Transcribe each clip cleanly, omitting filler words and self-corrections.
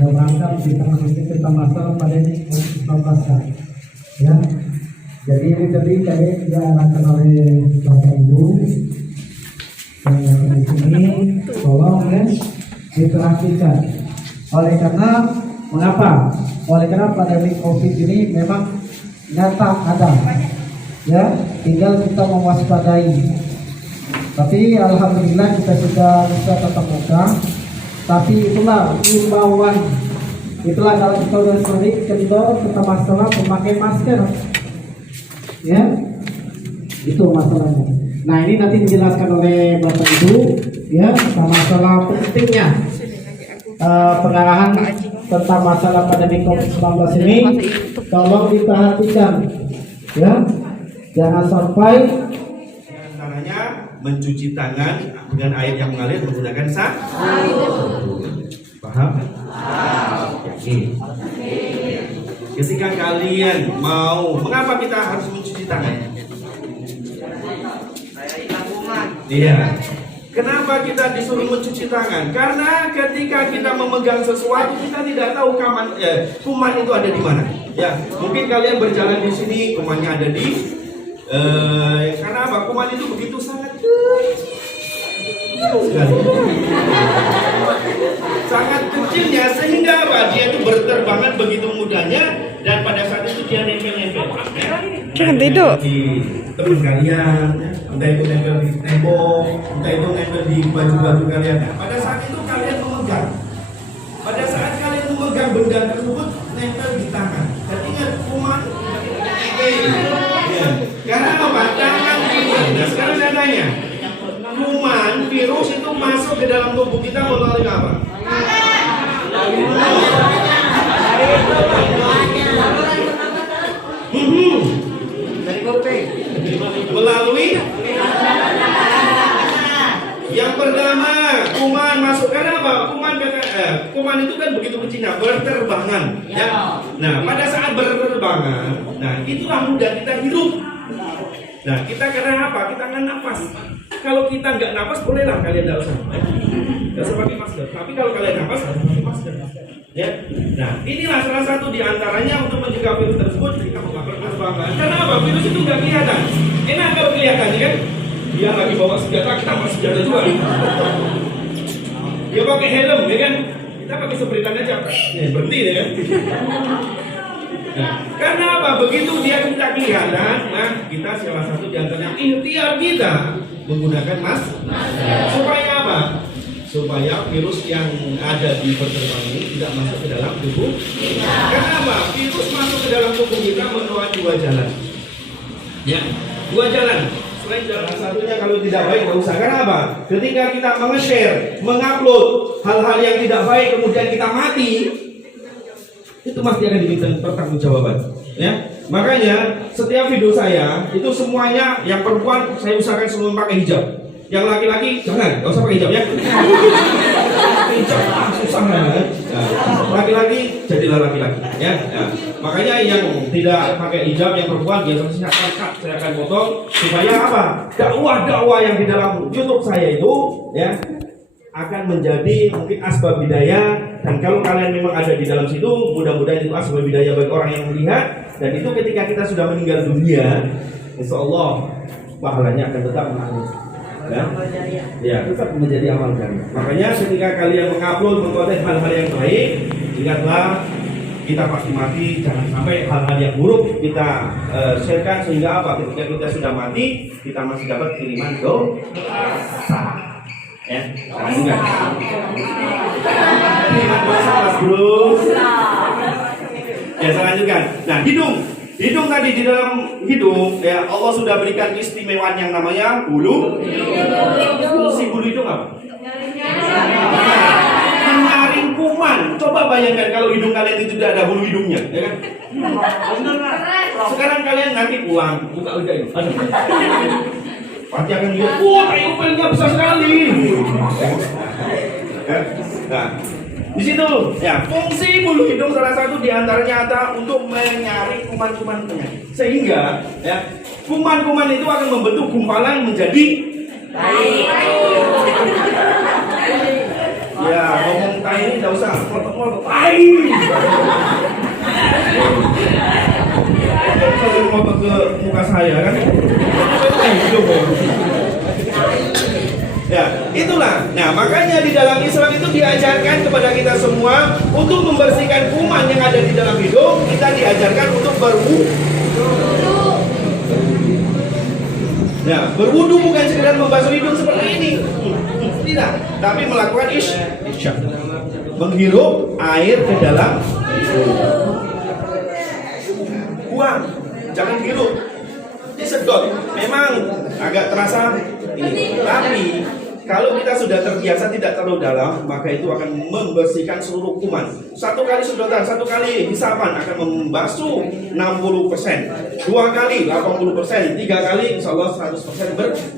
berangkat di tengah masjid kita masalah pada ini 19 ya. Jadi ini tadi kami diarahkan oleh Bapak Ibu di sini, tolong ya diperhatikan. Oleh karena mengapa? Oleh karena pandemi COVID ini memang nyata ada, ya, tinggal kita mewaspadai. Tapi alhamdulillah kita sudah bisa tatap muka. Tapi itulah imbauan, itulah kalau kita sudah sering kendor tentang masalah memakai masker, ya, itu masalahnya. Nah ini nanti dijelaskan oleh Bapak Ibu, ya, tentang masalah pentingnya pengarahan tentang masalah pandemi COVID-19 ini. Tolong diperhatikan, ya, jangan sampai mencuci tangan dengan air yang mengalir menggunakan sabun. Paham? Yakin? Ketika kalian mau, mengapa kita harus mencuci tangan? Iya. Kenapa kita disuruh mencuci tangan? Karena ketika kita memegang sesuatu, kita tidak tahu kuman itu ada di mana. Ya, mungkin kalian berjalan di sini, kumannya ada di karena apa? Kuman itu begitu sangat sekali. Sangat kecilnya sehingga apa? Dia itu berterbangan begitu mudahnya dan pada saat itu dia nempel-nempel. Tidur. Di teman kalian, entah itu nempel di tembok, entah itu nempel di baju-baju kalian. Nah, pada saat itu kalian memegang. Pada saat kalian memegang benda tersebut nempel di tangan. Dan ingat kuman. Karena apa? Tangan kuman. Nah sekarang saya tanya, kuman, virus itu masuk ke dalam tubuh kita melalui apa? Melalui yang pertama, kuman masuk. Karena apa? Kuman itu kan begitu kecilnya, berterbangan, ya. Nah, pada saat berterbangan, nah itulah mudah kita hidup. Nah, kita karena apa? Kita nggak nafas. Kalau kita nggak nafas, bolehlah kalian nggak usah pakai masker. Tapi kalau kalian nafas, harus pakai masker. Ya. Nah, inilah salah satu di antaranya untuk mencegah virus tersebut. Kita nggak berterbangan. Karena apa? Virus itu nggak kelihatan. Enak kalau kelihatan, kan? Dia lagi bawa senjata, kita bawa senjata juga. Dia pakai helm, ya kan? Kita pakai sebritan aja, ya, berhenti ya kan? Nah, karena apa? Begitu dia tidak kelihatan, nah kita salah satu di antaranya ikhtiar kita menggunakan masker. Supaya apa? Supaya virus yang ada di perterbangan ini tidak masuk ke dalam tubuh. Karena apa? Virus masuk ke dalam tubuh kita melalui dua jalan. Ya, dua jalan. Selain jalan satunya kalau tidak baik nggak usah. Karena apa? Ketika kita meng-share, mengupload hal-hal yang tidak baik kemudian kita mati, itu pasti akan diminta pertanggungjawaban. Ya, makanya setiap video saya itu semuanya yang perempuan saya usahakan semua pakai hijab. Yang laki-laki jangan, nggak usah pakai hijab ya. Hijab susah banget. Nah, laki-laki jadilah laki-laki ya. Nah, makanya yang tidak pakai hijab yang perempuan biasanya saya akan potong supaya apa? Dakwah-dakwah yang di dalam YouTube saya itu ya akan menjadi mungkin asbab hidayah. Dan kalau kalian memang ada di dalam situ, mudah-mudahan itu asbab hidayah bagi orang yang melihat. Dan itu ketika kita sudah meninggal dunia, insya Allah pahalanya akan tetap mengalir. Ya, tetap menjadi amal jariah. Makanya ketika kalian mengupload, mengkonten hal-hal yang baik, ingatlah kita pasti mati. Jangan sampai hal-hal yang buruk kita sharekan sehingga apa? Ketika kita sudah mati, kita masih dapat kiriman dosa. Ya, jangan juga. Kiriman dosa, Mas Bro. Ya, saya lanjutkan. Nah, hidung tadi di dalam hidung ya Allah sudah berikan keistimewaan yang namanya bulu. Fungsi bulu hidung apa? Menyaring kuman. Coba bayangkan kalau hidung kalian itu tidak ada bulu hidungnya, ya kan? Sekarang kalian nanti pulang buka udah ini. Pasti akan lihat, wah pupilnya besar sekali. Nah, di situ ya fungsi bulu hidung salah satu diantaranya ada untuk menyaring kuman-kuman penyakit, sehingga ya kuman-kuman itu akan membentuk gumpalan menjadi baik. Ya, Ya, ngomong tai ini tidak usah. Protokol tai. Kalau foto ke muka saya kan. Ya, itulah. Nah, makanya di dalam Islam itu diajarkan kepada kita semua untuk membersihkan kuman yang ada di dalam hidung. Kita diajarkan untuk berwudu. Nah, berwudu bukan sekedar membasuh hidung seperti ini. Tidak, tapi melakukan isyak. Menghirup air ke dalam hidung. Buang, jangan hirup. Disedot. Memang agak terasa ini, tapi kalau kita sudah terbiasa tidak terlalu dalam, maka itu akan membersihkan seluruh kuman. Satu kali sedotan, satu kali hisapan akan membasuh 60%, 2 kali 80%, 3 kali insya Allah 100% bersih.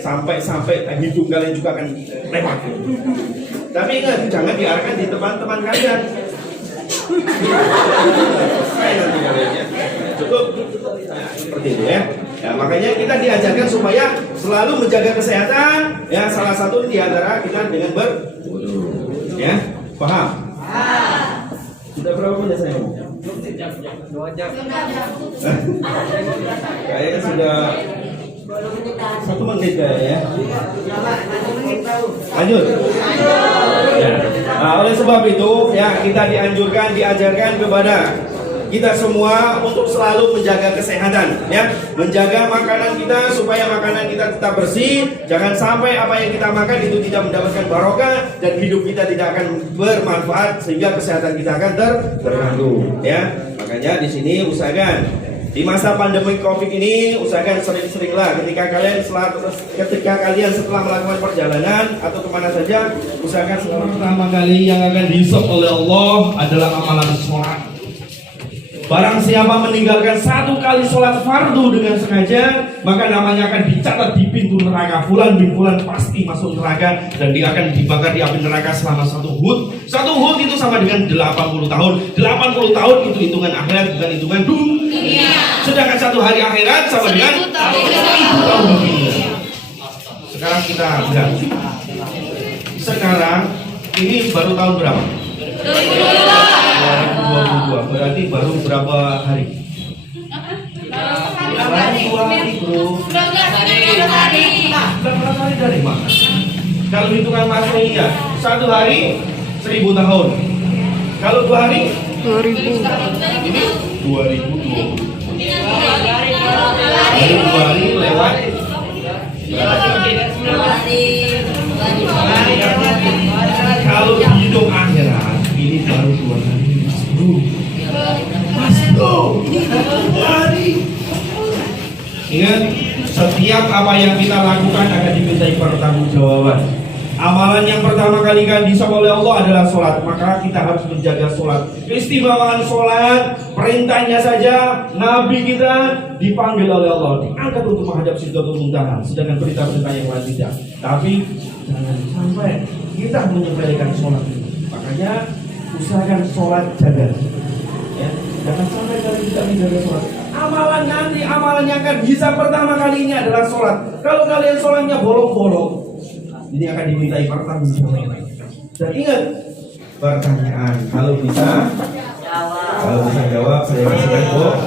Sampai hidung kalian juga akan lewat. Tapi ingat, jangan diarahkan di teman-teman kalian. Nanti kalian ya. Cukup. Nah, seperti itu ya. Ya, makanya kita diajarkan supaya selalu menjaga kesehatan. Ya, salah satu di antara kita dengan berwudu. Ya, paham? Sudah berapa menit saya ngomong? 2 jam. Kayaknya sudah 1 menit kayaknya ya. Lanjut. Ya. Nah, oleh sebab itu ya kita dianjurkan, diajarkan kepada kita semua untuk selalu menjaga kesehatan, ya, menjaga makanan kita supaya makanan kita tetap bersih. Jangan sampai apa yang kita makan itu tidak mendapatkan barokah dan hidup kita tidak akan bermanfaat sehingga kesehatan kita akan terganggu, ya. Makanya di sini usahakan di masa pandemi Covid ini usahakan sering-seringlah ketika kalian setelah melakukan perjalanan atau kemana saja, usahakan pertama kali yang akan dihisab oleh Allah adalah amalan sholat. Barang siapa meninggalkan 1 kali sholat fardu dengan sengaja, maka namanya akan dicatat di pintu neraka. Fulan bin fulan pasti masuk neraka dan dia akan dibakar di api neraka selama 1 hud. 1 hud itu sama dengan 80 tahun. 80 tahun itu hitungan akhirat, bukan hitungan dunia. Sedangkan 1 hari akhirat sama dengan 1000 tahun dunia. Sekarang kita lihat. Sekarang ini baru tahun berapa? 2022. Berarti baru berapa hari? 2 hari bro. 19 hari dari mana? Kalau hitungan Masehi ya 1 hari 1000 tahun. Kalau 2 hari 2000. ini 2020. Baru 2 hari lewat. Kalau hidup akhirat ini baru 2 hari. Mas bro, 2 hari. Ingat, setiap apa yang kita lakukan akan dimintai pertanggungjawaban. Amalan yang pertama kali kan disab oleh Allah adalah sholat. Maka kita harus menjaga sholat. Keistimewaan sholat, perintahnya saja Nabi kita dipanggil oleh Allah, diangkat untuk menghadap Sidratul Muntaha. Sedangkan perintah-perintah yang lain tidak. Tapi jangan sampai kita menyepelekan sholat ini. Makanya usahakan sholat jaga. Ya, jangan sampai kalian tidak menjaga sholat. Amalan nanti, amalan yang akan bisa pertama kali ini adalah sholat. Kalau kalian sholatnya bolong-bolong, ini akan dimintai pertanggungjawaban. Dan ingat, pertanyaan kalau bisa jawab, saya kasihkan kok.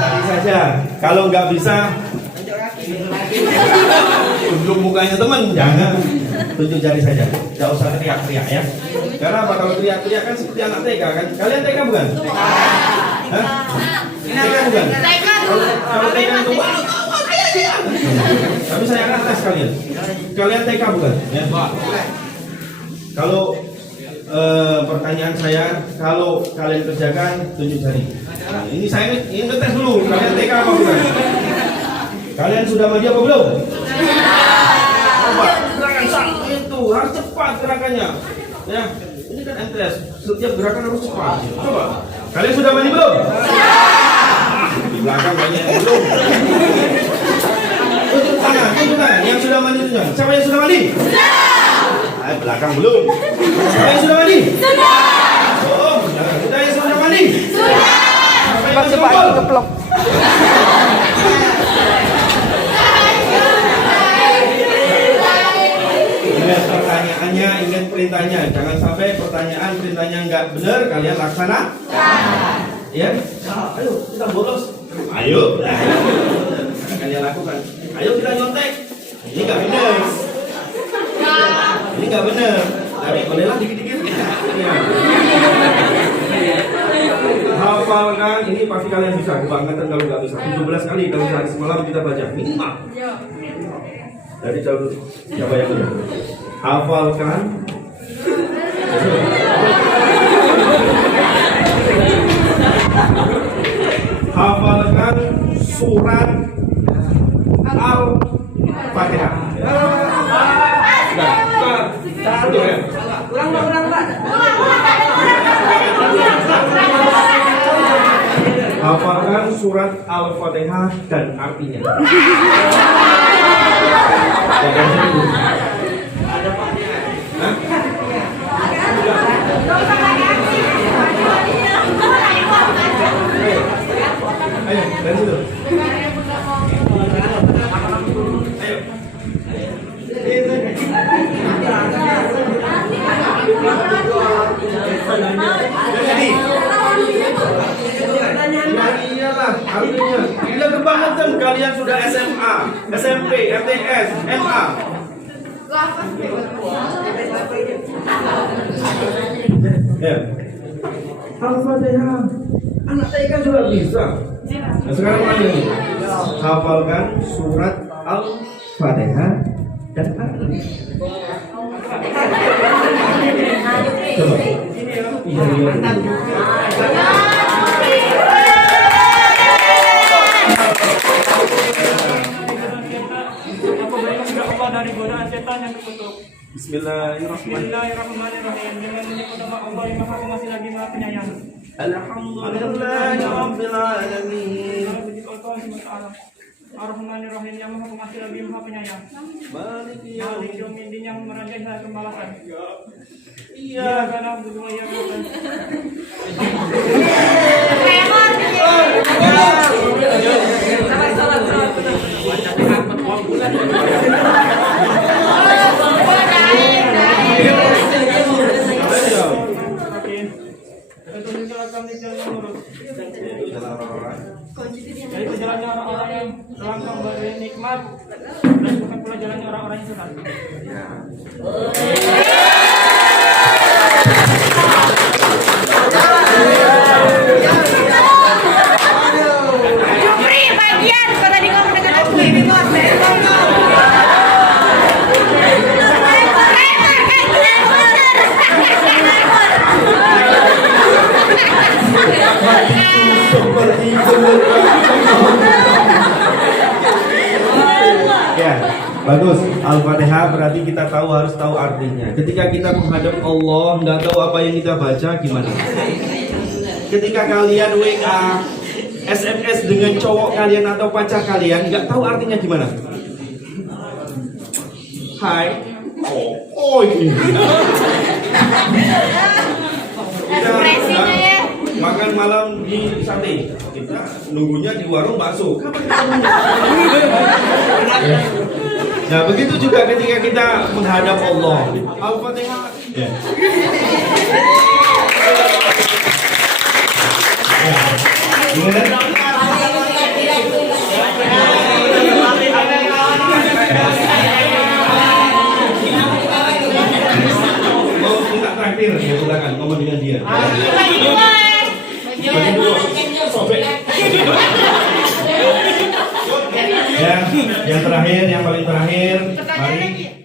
Cari saja. Kalau nggak bisa, tunjuk mukanya teman, jangan tunjuk jari saja. Tidak usah teriak-teriak ya. Karena apa? Kalau teriak-teriak kan seperti anak TK kan? Kalian TK bukan? Hah? TK bukan? Kalau TK itu tapi saya akan tes kalian. Kalian TK bukan? Ya. Kalau pertanyaan saya, kalau kalian kerjakan tunjuk jari. Nah, ini saya ingin ngetes dulu. Kalian TK apa bukan? Kalian sudah mandi apa belum? Coba gerakan satu itu harus cepat gerakannya. Ya, ini kan MTS. Setiap gerakan harus cepat. Coba. Kalian sudah mandi belum? Di belakang banyak yang belum. Tunjuk tangan. Yang sudah mandi selanjutnya. Siapa yang sudah mandi? Sudah. Belakang belum. Siapa yang sudah mandi? Sudah. Oh, kita yang sudah mandi? Sudah. Siapa yang masih Coba jempol? keplok. Ingat pertanyaannya, ingat perintahnya. Jangan sampai perintahnya nggak benar, kalian laksana. Ya, ayo kita bolos. Ayo, kalian lakukan. Ayo kita nyontek. Ini nggak benar. Ini nggak benar. Tapi bolehlah dikit-dikit. Ya. Hafalkan, ini pasti kalian bisa. Kebangetan kalau nggak bisa. 17 kali dalam sehari semalam kita baca minimal. Dari jauh siapa yang udah? Hafalkan. Hafalkan surat Al-Fatihah. Betul ya? Hafalkan surat Al-Fatihah dan artinya. Ada paknya. Ayo, dari situ. Ayo. Jadi. Ya iyalah, artinya. Gila kebangetan kalian sudah SMA, SMP, MTS, MA. Ya. Al-Fatihah. Anak saya kan sudah bisa. Nah, sekarang mana nih? Hafalkan surat Al-Fatihah dan artinya. Coba. Iya, iya. Dari godaan setan yang terkutuk. Bismillahirrahmanirrahim. Bismillahirrahmanirrahim. Dengan menyebut nama Allah yang Maha Pengasih lagi Maha Penyayang. Alhamdulillahirabbil alamin. Ar-Rahmanir-Rahim yang Maha Pengasih lagi Maha Penyayang. Maliki Malik yaumiddin yang merajai hari pembalasan. Iya. Karena berdua yang yaitu jalannya orang-orang yang selangkang bernikmat dan bukan pula jalannya orang-orang yang sesat. Jupri bagian kau tadi ngomong dengan aku ini Ya, bagus. Al-Fatihah berarti kita tahu, harus tahu artinya. Ketika kita menghadap Allah, nggak tahu apa yang kita baca, gimana? Ketika kalian WA, SMS dengan cowok kalian atau pacar kalian, nggak tahu artinya gimana? Hai. Oh ini. Ekspresinya ya. Makan malam di sate, kita nunggunya di warung bakso. Kapan kita nunggu? Nah begitu juga ketika kita menghadap Allah. Al-Fatihah. Ya. Mau minta traktir ya, silakan ngomong dengan dia. Bagi dua, sobek. Ya, yang terakhir, yang paling terakhir, mari